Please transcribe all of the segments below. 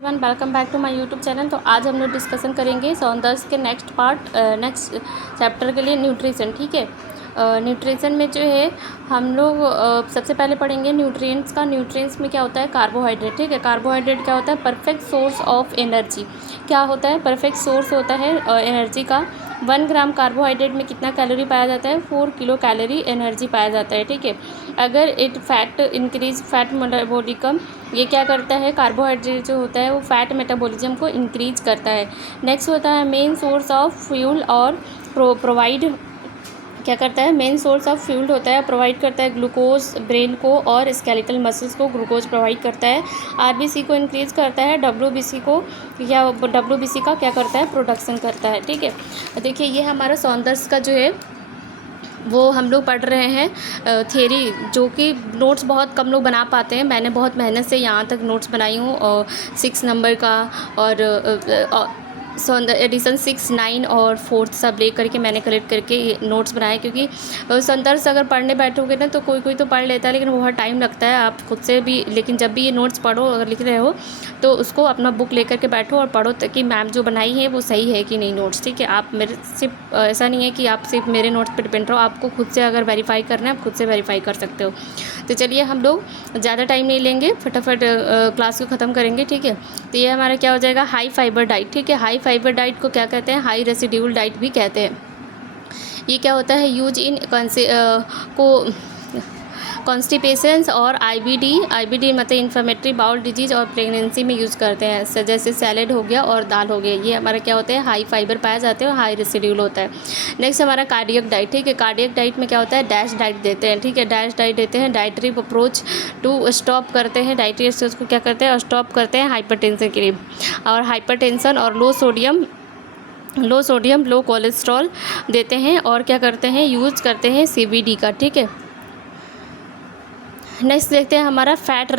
Everyone, welcome back to my YouTube channel. तो आज हम लोग डिस्कशन करेंगे सौंदर्य के नेक्स्ट चैप्टर के लिए न्यूट्रिशन। ठीक है, न्यूट्रिशन में जो है हम लोग सबसे पहले पढ़ेंगे न्यूट्रिएंट्स का। न्यूट्रिएंट्स में क्या होता है? कार्बोहाइड्रेट। ठीक है, कार्बोहाइड्रेट क्या होता है? Perfect source of energy. क्या होता है? परफेक्ट सोर्स होता है एनर्जी का। 1 ग्राम कार्बोहाइड्रेट में कितना कैलोरी पाया जाता है? 4 किलो कैलोरी एनर्जी पाया जाता है। ठीक है, अगर it fat increase fat metabolism, ये क्या करता है? कार्बोहाइड्रेट जो होता है वो फैट मेटाबॉलिज्म को इंक्रीज करता है। नेक्स्ट होता है मेन सोर्स ऑफ फ्यूल और प्रोवाइड क्या करता है? मेन सोर्स ऑफ फ्यूल होता है, प्रोवाइड करता है ग्लूकोज ब्रेन को और स्केलेटल मसल्स को ग्लूकोज प्रोवाइड करता है। आरबीसी को इंक्रीज करता है, डब्ल्यूबीसी का क्या करता है? प्रोडक्शन करता है। ठीक है, देखिए ये हमारा सौंदर्य का जो है वो हम लोग पढ़ रहे हैं थियरी, जो कि नोट्स बहुत कम लोग बना पाते हैं। मैंने बहुत मेहनत से यहाँ तक नोट्स बनाई हूँ, और 6 नंबर का और एडिशन 6, 9 और 4 सब ले करके मैंने कलेक्ट करके नोट्स बनाए। क्योंकि सौंदर्य अगर पढ़ने बैठोगे ना तो कोई तो पढ़ लेता है, लेकिन बहुत टाइम लगता है आप खुद से भी। लेकिन जब भी ये नोट्स पढ़ो, अगर लिख रहे हो तो उसको अपना बुक लेकर के बैठो और पढ़ो, ताकि मैम जो बनाई है वो सही है कि नहीं नोट्स। ठीक है, आप मेरे सिर्फ ऐसा नहीं है कि आप सिर्फ मेरे नोट्स पर डिपेंड रहो, आपको खुद से अगर वेरीफाई करना है आप खुद से वेरीफाई कर सकते हो। तो चलिए हम लोग ज़्यादा टाइम नहीं लेंगे, फटाफट क्लास को ख़त्म करेंगे। ठीक है, तो ये हमारा क्या हो जाएगा? High fibre diet. ठीक है, हाई फाइबर डाइट को क्या कहते हैं? हाई रेसिड्यूल डाइट भी कहते हैं। ये क्या होता है? यूज इन कॉन्स्टिपेशंस और आईबीडी मतलब इन्फ्लेमेटरी बाउल डिजीज़ और प्रेगनेंसी में यूज़ करते हैं, जैसे सैलेड हो गया और दाल हो गया। ये हमारा क्या होता है? हाई फाइबर पाया जाते हैं और हाई रेसिड्यूल होता है। नेक्स्ट हमारा कार्डियक डाइट। ठीक है, कार्डियक डाइट में क्या होता है? डैश डाइट देते हैं। ठीक है, डैश डाइट देते हैं, डाइटरी अप्रोच टू स्टॉप करते हैं, डाइटरी अप्रोच को क्या करते हैं? स्टॉप करते हैं हाइपरटेंशन के लिए, और हाइपरटेंशन और लो सोडियम लो कोलेस्ट्रॉल देते हैं, और क्या करते हैं? यूज़ करते हैं सीबीडी का। ठीक है, नेक्स्ट देखते हैं हमारा फैट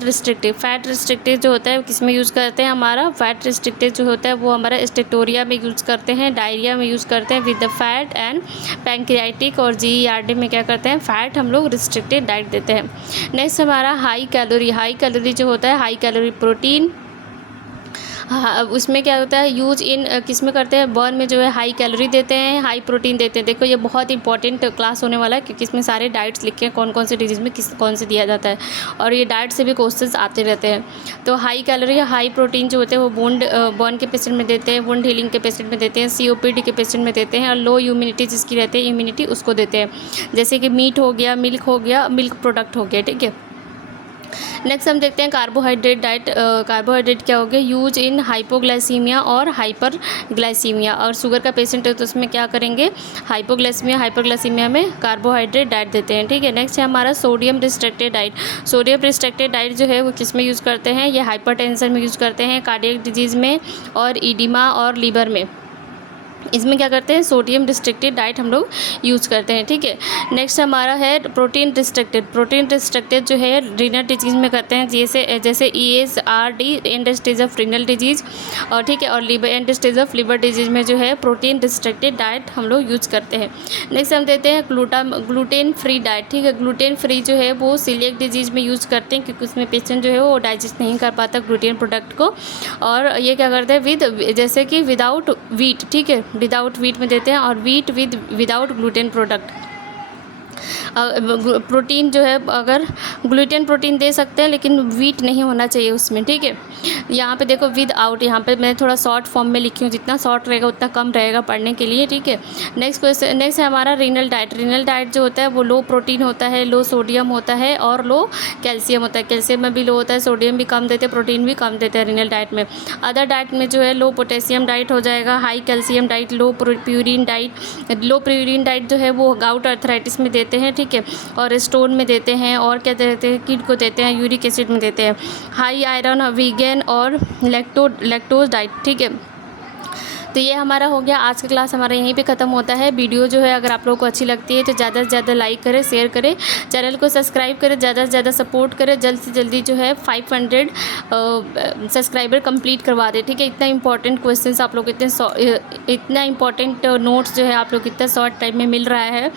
रिस्ट्रिक्टिव जो होता है वो किस में यूज़ करते हैं? हमारा फैट रिस्ट्रिक्टिव जो होता है वो हमारा स्टेटोरिया में यूज़ करते हैं, डायरिया में यूज़ करते हैं, with the fat and pancreatic और जीईआरडी में क्या करते हैं? फैट हम लोग रिस्ट्रिक्टेड डाइट देते हैं। नेक्स्ट हमारा हाई कैलोरी जो होता है, हाई कैलोरी प्रोटीन। हाँ, उसमें क्या होता है? यूज इन किस में करते हैं? बर्न में जो है हाई कैलोरी देते हैं, हाई प्रोटीन देते हैं। देखो ये बहुत इंपॉर्टेंट क्लास होने वाला है, क्योंकि इसमें सारे डाइट्स लिखे हैं, कौन कौन से डिजीज़ में कौन से दिया जाता है, और ये डाइट से भी क्वेश्चंस आते रहते हैं। तो हाई कैलोरी हाई प्रोटीन जो होते हैं वो बर्न के पेशेंट में देते हैं, वुंड हीलिंग के पेशेंट में देते हैं, सीओपीडी के पेशेंट में देते हैं, और लो इम्यूनिटी जिसकी रहती है इम्यूनिटी उसको देते हैं, जैसे कि मीट हो गया, मिल्क प्रोडक्ट हो गया। ठीक है, नेक्स्ट हम देखते हैं कार्बोहाइड्रेट डाइट। कार्बोहाइड्रेट क्या हो गया? यूज इन हाइपोग्लाइसीमिया और हाइपरग्लाइसीमिया, और शुगर का पेशेंट है तो उसमें क्या करेंगे? हाइपोग्लाइसीमिया में कार्बोहाइड्रेट डाइट देते हैं। ठीक है, नेक्स्ट है हमारा sodium restricted diet. Sodium restricted diet जो है वो किस में यूज़ करते हैं? ये हाइपरटेंशन में यूज़ करते हैं, कार्डियक डिजीज़ में, और ईडिमा और लीवर में। इसमें क्या करते हैं? सोडियम रिस्ट्रिक्टेड डाइट हम लोग यूज़ करते हैं। ठीक है, नेक्स्ट हमारा है प्रोटीन रिस्ट्रिक्टेड जो है रीनल डिजीज़ में करते हैं, जैसे ESRD and stage of renal disease, और ठीक है, और liver and stage of liver disease में जो है प्रोटीन रिस्ट्रिक्टेड डाइट हम लोग यूज़ करते हैं। नेक्स्ट हम देते हैं ग्लूटेन फ्री डाइट। ठीक है, ग्लूटेन फ्री जो है वो सीलिएक डिजीज़ में यूज़ करते हैं, क्योंकि उसमें पेशेंट जो है वो डाइजेस्ट नहीं कर पाता ग्लूटेन प्रोडक्ट को, और ये क्या करते हैं? जैसे कि विदाउट वीट। ठीक है, विदाउट वीट में देते हैं, और wheat without gluten product. Protein जो है अगर ग्लूटेन प्रोटीन दे सकते हैं, लेकिन वीट नहीं होना चाहिए उसमें। ठीक है, यहाँ पे देखो विद आउट, यहाँ पे मैं थोड़ा शॉर्ट फॉर्म में लिखी हूँ, जितना शॉर्ट रहेगा उतना कम रहेगा पढ़ने के लिए। ठीक है, नेक्स्ट है हमारा रीनल डाइट जो होता है वो लो प्रोटीन होता है, लो सोडियम होता है, और लो कैल्शियम होता है। कैल्शियम में भी लो होता है, सोडियम भी कम देते हैं, प्रोटीन भी कम देते हैं रीनल डाइट में। अदर डाइट में जो है लो पोटेशियम डाइट हो जाएगा, हाई कैल्शियम डाइट, लो प्यूरिन डाइट जो है वो गाउट अर्थराइटिस में देते हैं। ठीक है, और स्टोन में देते हैं, और क्या देते हैं? किड को देते हैं, यूरिक एसिड में देते हैं। हाई आयरन वीगन और लैक्टोज डाइट। ठीक है, तो ये हमारा हो गया, आज का क्लास हमारा यहीं पे ख़त्म होता है। वीडियो जो है अगर आप लोगों को अच्छी लगती है तो ज़्यादा से ज़्यादा लाइक करें, शेयर करें, चैनल को सब्सक्राइब करें, ज़्यादा से ज़्यादा सपोर्ट करें, जल्द से जल्दी जो है 500 सब्सक्राइबर कंप्लीट करवा दें, ठीक है। इतना इंपॉर्टेंट क्वेश्चन आप लोग इतना इंपॉर्टेंट नोट्स जो है आप लोग इतना शॉर्ट टाइम में मिल रहा है,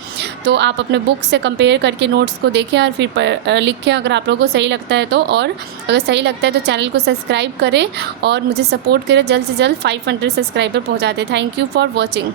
तो आप अपने बुक से कंपेयर करके नोट्स को देखें और फिर लिखें अगर आप लोगों को सही लगता है तो। और अगर सही लगता है तो चैनल को सब्सक्राइब करें और मुझे सपोर्ट करें, जल्द से जल्द 500 सब्सक्राइबर पहुंचा दें। Thank you for watching.